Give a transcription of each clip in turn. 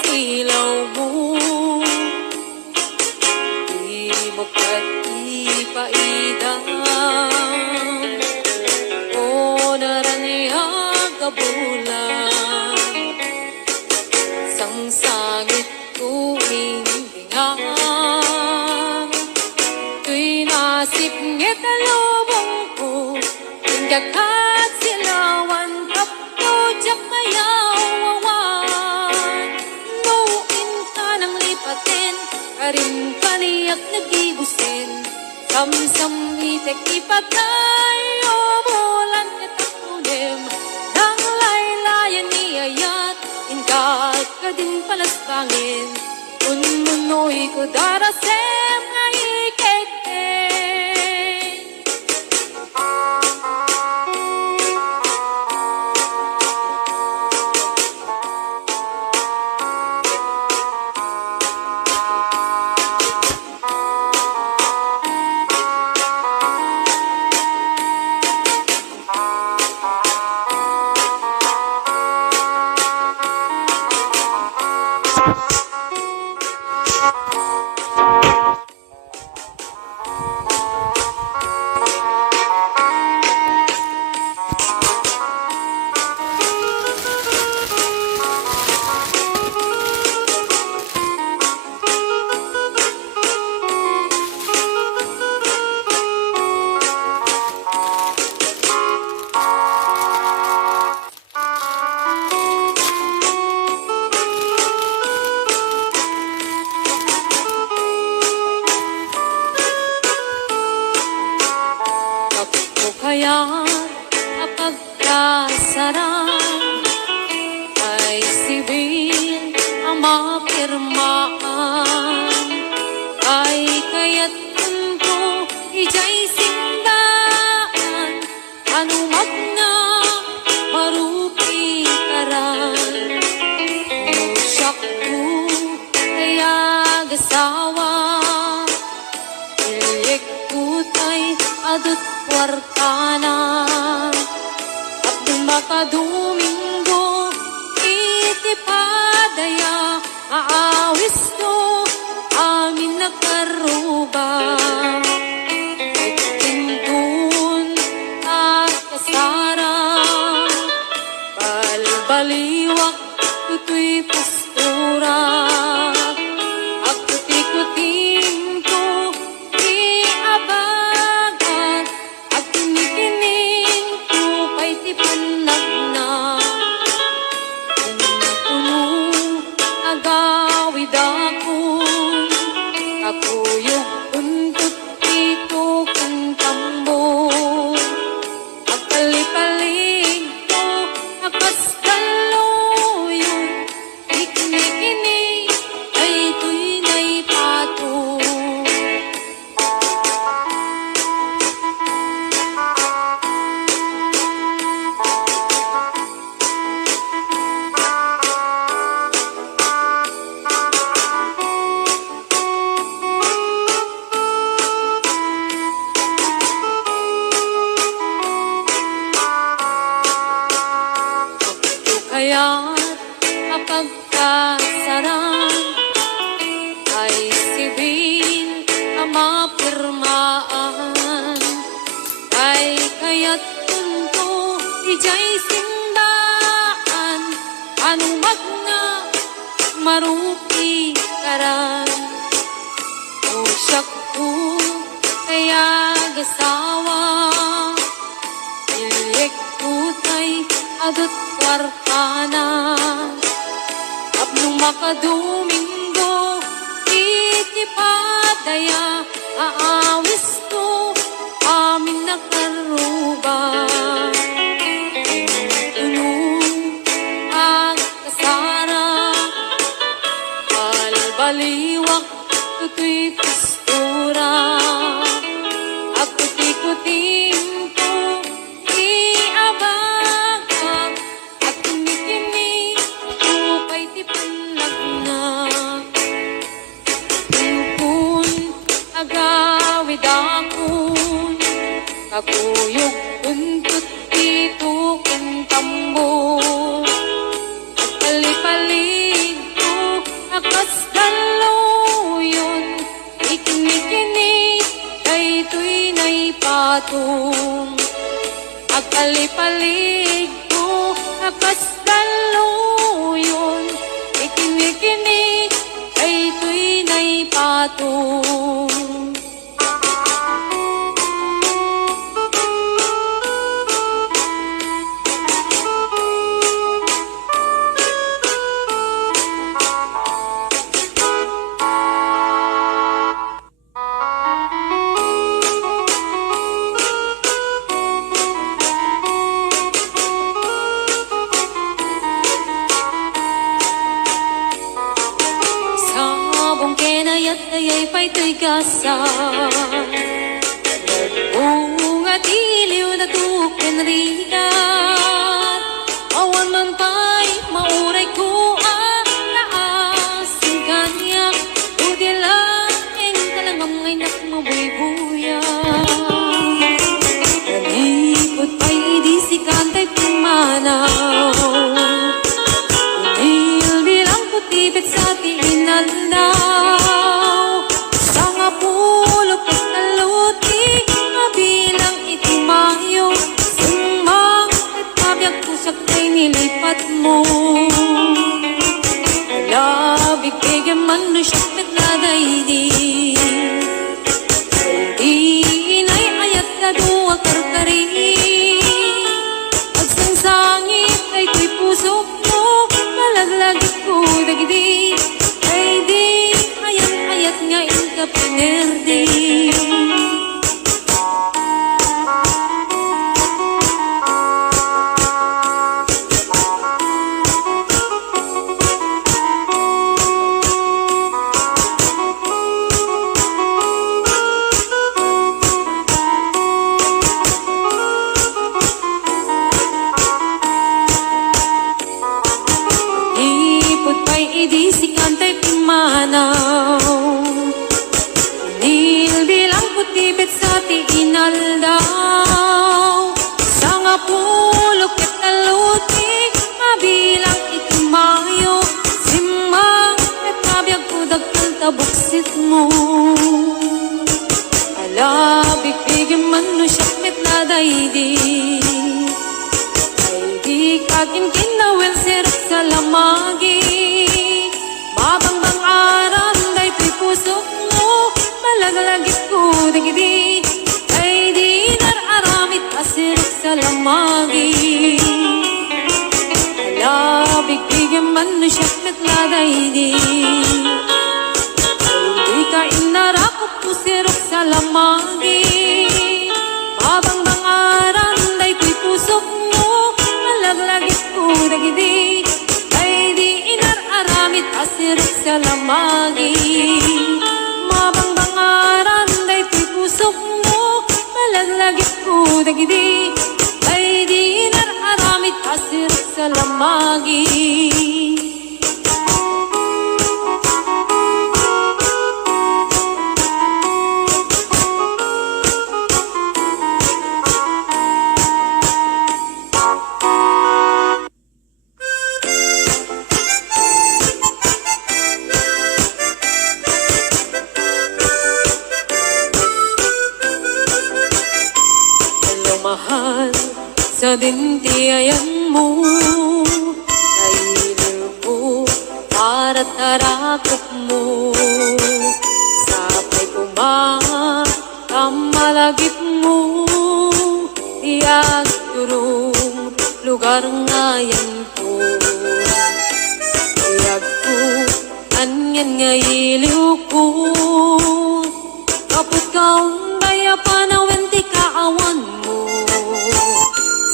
silaw mo. Di mo ka't ipaidang o naraniag kabulan sang sangit tuwing bingang tuy nasip ngit alubong ko tinggakat silawan kapto jak mayawawan nuin ka ng lipatin karin kaniyak nagibusin sam-sam itek ipatay o bulan nitakulim nang laylayan niyayat ingkat ka din palasbangin unmunoy ko darasem nga ikete. Kaya kapag kasaran ay sibil ang mapirmaan ay kaya't mundo ijay sindaan anumat na marupi karan musyak ko kaya gasawa ilik kutay adut wartana at makadomingo itipadaya aawis to amin nakaruba itintun at kasara balbaliwak tutoy postura at kuti-kuting to iabagan at kinikining to kay tipanag na puno agawid akon kakuyog untut dito kang tambo agpalipalig ko agpasdaloyon iknikini ay tunay pato. Kaya't kapag kasaran ay sibil ang mapirmaan ay kaya't tunto ijay sindaan anumat na marupi karan usyak ko kaya gasawa ilik kutay adut wartana apnong makadomingo itipadaya aawis to amin nakaruba tunong ang kasara balbaliwak tutoy postura at kuti-kuting to iabagan at kinikinig to kay tipanag na pimpun agawid akon kakuyog untut dito kang tambo at palipalig ko patong agpalipalig ko nakasdaluyon ikini-kini ay tuy na'y patong. Ayay pa'y to'y kasal Bunga diliw na tukin rigat Awan man pa'y mauray ko ang naasin kanya Udi laing talangang ngay nakmabuy-buya Nalikot pa'y di si kantay pumanaw Unil bilang putibit sa tiinalaw nilipat mo Labig bigyan man no siyat nagladaydi Di inay ayat na duwa karkari Agsangsangit ay ko'y pusok mo Malaglagit ko dagdi Ay di ayat nga inka pinerdi Di si kantay pimanaw Nilbilang putibit sa tiinaldaw Sanga pulok at talutik Mabilang itimayo Simang at kabiyag kudag ang tabuksit mo Alabig bigyan man no siyak met na daydi Ay di kakin kinawel sirat sa lamagi Mabang aram day tuy pusok mo Malagalagit ko dagdi Ay di nararamit asirok sa lamagi Alabig bigyan man no siyak met ladaydi Ay di ka inarakot ko sirok sa lamagi Mabang aram day tuy pusok mo Malagalagit ko dagdi Aramit asirok sa lamagi Mabang-bangaran day tuy pusok mo Malaglagit ko dagdi Ay di aramit asirok sa lamagi Sa dintiayan mo Nailiw ko para tarakot mo Sapay kumamalagip mo Tiyag turong lugar ngayon ko Tiyag ko anyan ngailiw ko Kapot kaong baya panawen ti kaawan mo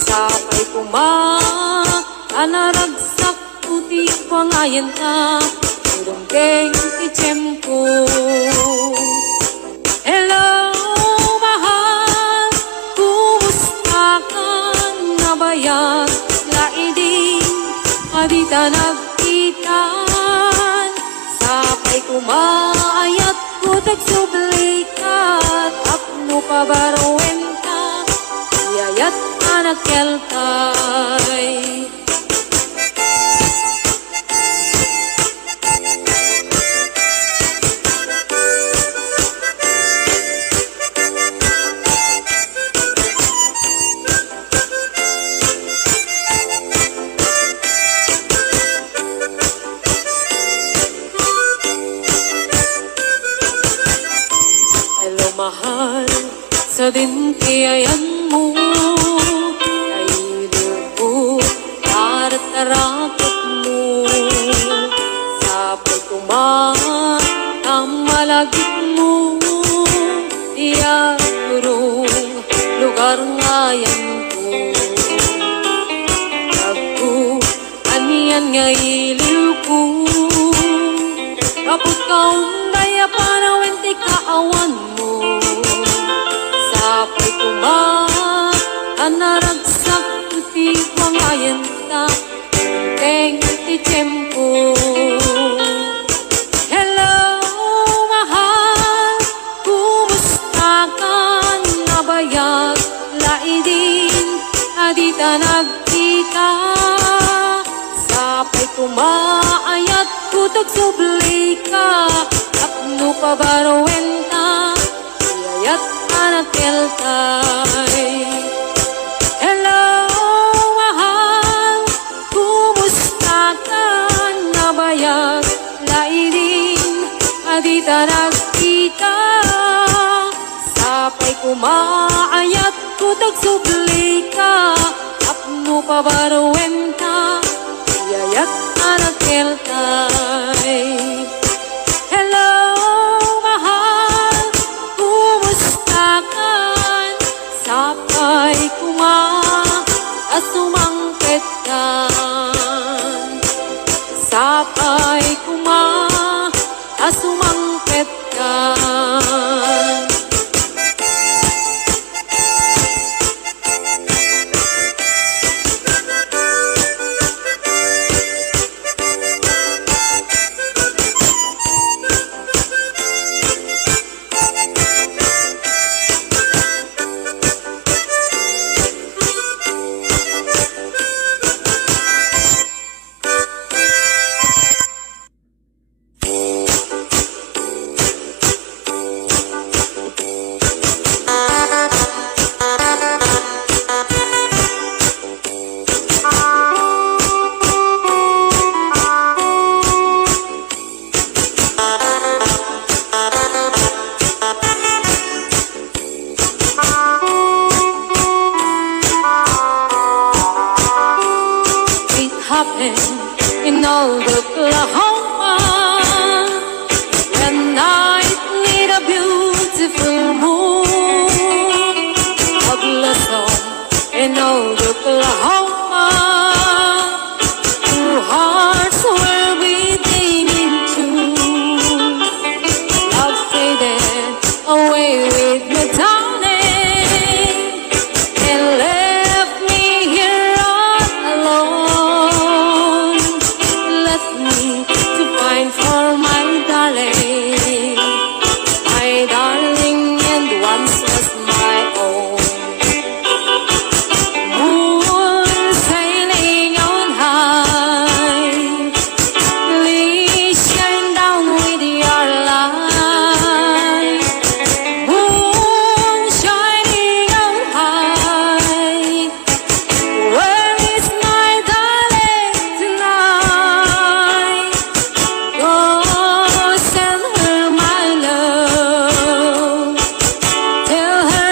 Sapay anaragsak puti pangayan na Durong-deng ichem ko Hello, mahal Kumusta ka na bayan Laiding adita nagkitan Sapay kumaayat ko tagsublikat Apno pabarowen ka Yayat anak kelkay mahal sa dintiyayan mo. Kailiw ko at tarakot mo. Sapay kumaan ang malagit mo. Iyagurong lugar ngayon ko. Nagkuanian nga iliw ko. Kapag kaundaya panawin ti kaawan mo. Sapay kumaan anaragsak ti wangayan ta. Teng ti tiyempo. Hello, mahal, kumusta ka? Nabayag, laidin, adita nagkita. Sapay kumaayat, kutag sublay ka. Apno pabarwenta, iyayat anakeltay. Hello, mahal, kumusta ka? Nabayag, laidin, adita nagkita. Sapay kumaayat, kutag sublay ka. Apno pabarwenta, iyayat anakeltay. Hello, mahal, kumusta ka? Sapay asumangkit ka. Sapay asumangkit ka. In old Oklahoma, when night need a beautiful moon, a blossom in old Oklahoma, two hearts were beating in tune. Love faded away with the dawning and left me here all alone. Left me to find for my darling and once was my own. Moon sailing on high, please shine down with your light. Moon shining on high, where is my darling tonight? Go send her my love, tell her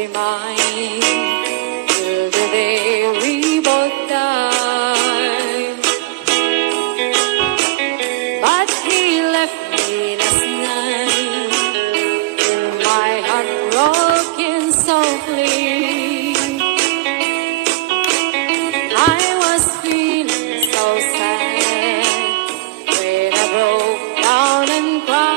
be mine till the day we both die. But he left me last night, with my heart broken softly. I was feeling so sad when I broke down and cried.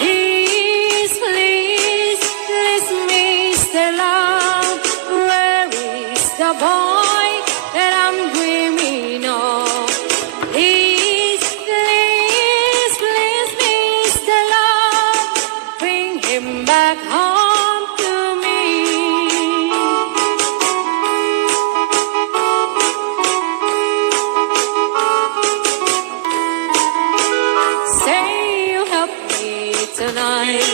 Please, please, please, Mr. Love, where is the boy that I'm dreaming of? Please, please, please, Mr. Love, bring him back home to me. Say you help me tonight.